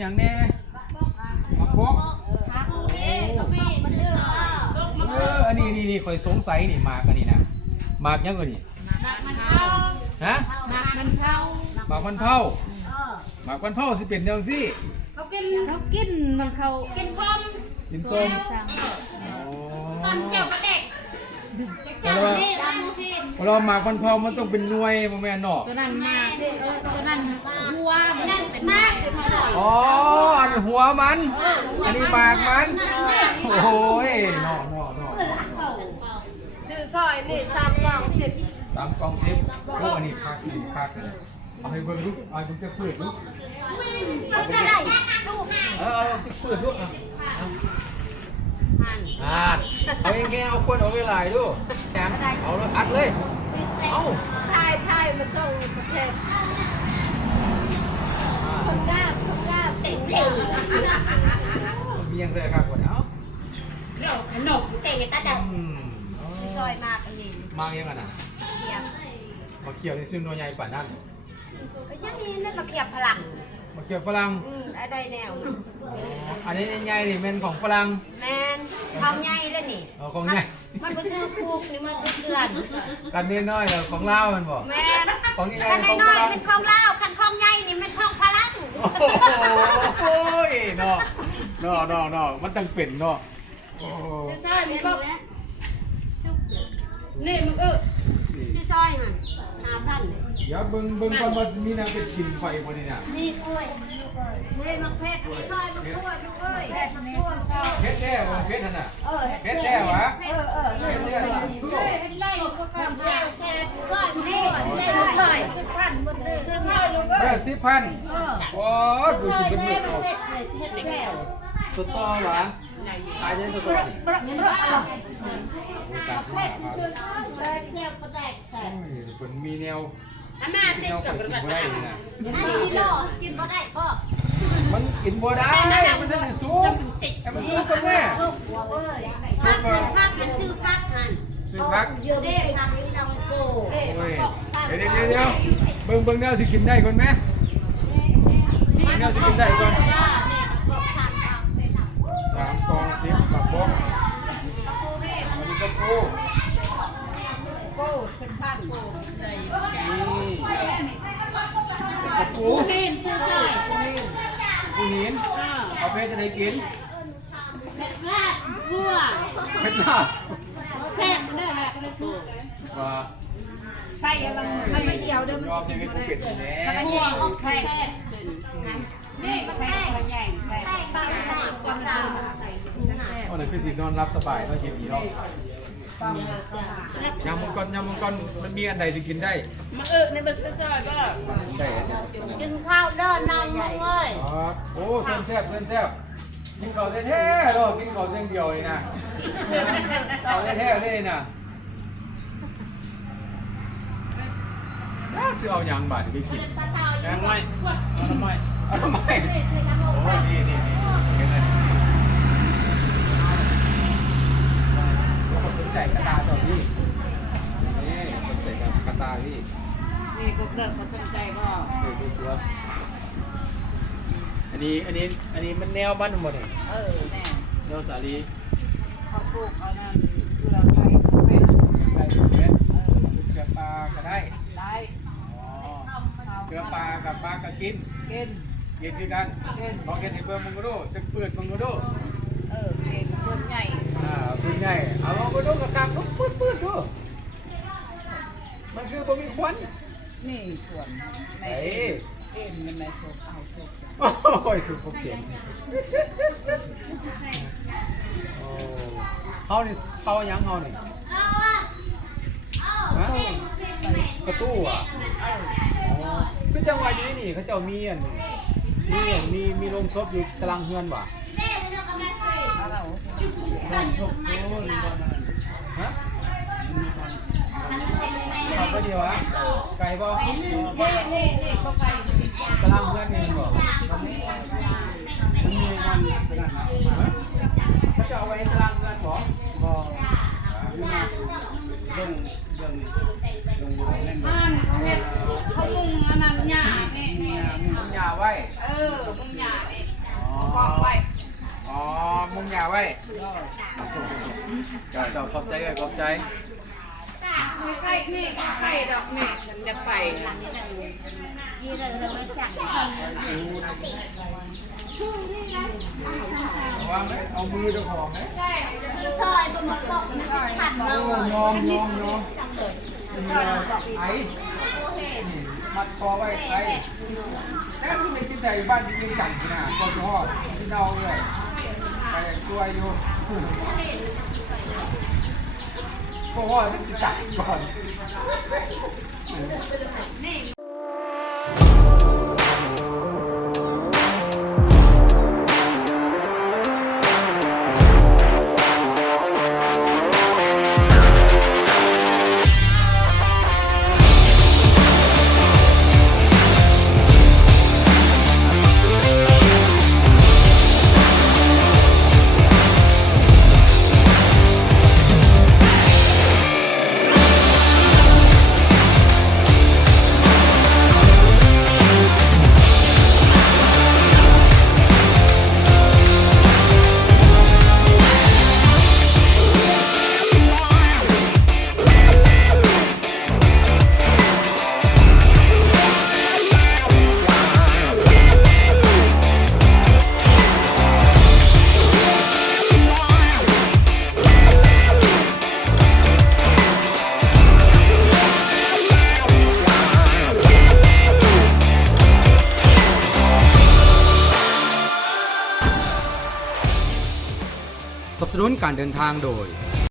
หยังแน่มักบกเอออันนี้นี่นี่ข่อยสงสัยนี่หมากอันนี้นะหมากหยังกว่านี่ฮะหมักมันเข้าหมากมันเผาหมากมันเผาสิเป็นจังซี่เขากินเขากินมันเขากินส้มกินส้ม สั่ง อ๋อ ตำเจียวกระเด็ก เจ้านี่ตำที่เราหมากมันเผามันต้องเป็นหน่วยบ่แม่นเนาะตัวนั้นมากเออตัวนั้นหัวนั่นเป็นมากสิพ่ออ๋ออันนี้หัวมัน อันนี้หมากมัน โอ้ยเนาะเนาะเนาะซื้อซอยนี่สามกล่องสิบตามกองซิปโอ้อันนี้คักนี่คักเลยเอาให้เบิ่งลูกเอาให้เบิ่งจะเปิดลูกมันก็ได้ชูเออเอาจะเปิดลูกอะ อ่าเอาเองแกเอาคนเอาไปหลายดูแขนเอาแล้วอัดเลย เอาทายทายมาส่งประเทศคนกล้าคนกล้าเจ๋งเจ๋งเมียงใส่ครับก่อนเอาขนมเก่งตาเด็กอืมซอยมากอันนี้มาเมียงกันนะเขียบมาเกี่ยวในซึ่งตัวใหญ่ป่านนั้น ยังมีนั่นมาเขียบพลังมาเกี่ยวฝรั่งอืมอะไรแนว อันนี้ใหญ่ๆนี่เป็นของฝรั่งแมนทองใหญ่เลยนี่เอาของใหญ่มันก็คือคูกนี่มันก็เกลือนกันนิดหน้อยๆเอาของลาวมันบอกแมนของใหญ่ๆคันของน้อยฝรั่งๆเป็นของเล่าคันของใหญ่นี่มันของพลังโอ้โหเนาะเนาะเนาะเนาะมันตั้งเป็นเนาะโอ้โหใช่มันก็นี่มันเออชื่อซอยมัน ห้าพันเดี๋ยวเบิ่งเบิ่งก่อนว่ามีน้ำเป็นกินไฟบ่นี่น่ะนี่กล้วยนี่มักเพชรซอยมักกล้วยลูกเอ้ยเพชรมักกล้วยซอยเพชรแท้บ่เพชรนั่นน่ะเออเพชรแท้หวะเออเออเพชรแท้หวะไล่ก็กำแก้วแช่ซอยมันกล้วยซอยพันหมดเลยคือซอยลูกเอ้แม่ยสิบพันเออโอ้ดูซสิอยเป็นแม่เลือดมันออกเพชรเลยเพชรแก้วสตอหวะขายได้สตอนี่ประประอะไรโอกาสเพมาชรครับคือเลยแก้วก็ได้ใส่โอ้ยเพิ่นมีแนวอาม่าแนติดวกับกิกนระบ่ดาได้ษนี่น่ะอันนี้ล่อกินบ่ได้พ่อมันกินบ่ได้ มันจะได้สูงให้มันสูงกันแม่พักมันพักมันชื่อพักหันซื้อพักเยอะเด้พักนี้ต้องโกโอ้ยเดี๋ยวเดี๋ยวเดี๋ยวเบิ่งเบิ่งแนวสิกินได้ก่อนไหมเบิ่งแนวสิกินได้ก่อนสามกองสิบกับบอกอันนี้ ก็ปูโกเป็นพันนี่กับปูเห็นชื่อใส่ปูหินเอาเพชรจะได้กินเผ็ดมากรั่วเพชรลาบแซ่บมันได้แหละกันสู้ว่าใส่อะไรมันไม่เดียวเด้อมันยอมยังไงกูเป็ดอยู่แล้วรั่วออกแซ่บนี่มันแซ่บใหญ่แซ่บบางตาก่อนตาใส่ถุงโอ้นั่นคือสินอนรับสบายเนาะเย็นดีเนาะยำมังกรยำมังกรมันมีอันใดสิกินได้มาเออในบัสซอยก็ได้กินข้าวเดินนอนมึงเลย อ๋อโอ้เส้นแซ่บเส้นแซ่บกินข้าวแท้ๆเนาะกินข้าวเส้นเดียวเลยนะข้าวเส้นแท้ๆเลยนะจะเอาหยังบาดไปกินยังไงเอาไมเอาไมโอ้ยนี่นี่ นี่เห็นไหมเขาสนใจกระตาเจ้าพี่นี่สนใจกระตาพี่นี่ก็เกิดคนสนใจพ่อเดี๋ยวดูสิว่าอันนี้อันนี้อันนี้มันแนวบ้านหมดเลยเออแน่แนวสาลีเขาปลูกเอานั่นเกลือไก่เขาเป็นไก่ถูกไหมเกลือปลาก็ได้ได้อ๋อเกลือปลากับปลาก็กินกินกินคือกันลองกินให้เบิ่งมึงก็ดูจะเปิดมึงก็ดูเออเก่งคนใหญ่อ่าเป็นไงเอา นักางลุกปื้ดปื้ดดูมันคือบ่มีควันนี่ส่วนไอ้เอ็นมันไม่ถูกเอาถูกโอ้ยสุดเก่งโอ้เฮานี่เฮายังเฮานี่ฮะประตูอะเอออ๋อคือจังหวะนี่นี่เขาเจ้ามีอันมีอันมีมีโรงศพอยู่ตารางเฮือนว่ะ เอาเราโรงศพโอ้ยฮะขับไปดีวะไก่บ่นี่นี่นี่เขาไปตารางเฮือนนี่บ่ฮะเขาจะเอาไว้ในตารางเฮือนบ่บ่อ่านเขาเห็นเขามุงอันนั้นหญ้านี่นี่มึงอย่าไว้ เออมุงหญ้านี่กองไว้ อ๋อมุงยาไว้เจ้าเจ้าขอบใจเลยขอบใจไม่ใช่นี่ใช่ดอกนี่ฉันจะไปยี่เลยเลยจับวางไหมเอามือเจ้าของไหมคือซอยบนมะกอกมันสิพันเราอยอมยอมยอมไอ้มัดคอไว้ไอ้แล้วที่ไม่กินใจบ้านที่จังที่น่ะก็ชอบที่เน่าเลยไปช่วยอยู่ เพราะว่าต้องจัดก่อน นุนการเดินทางโดย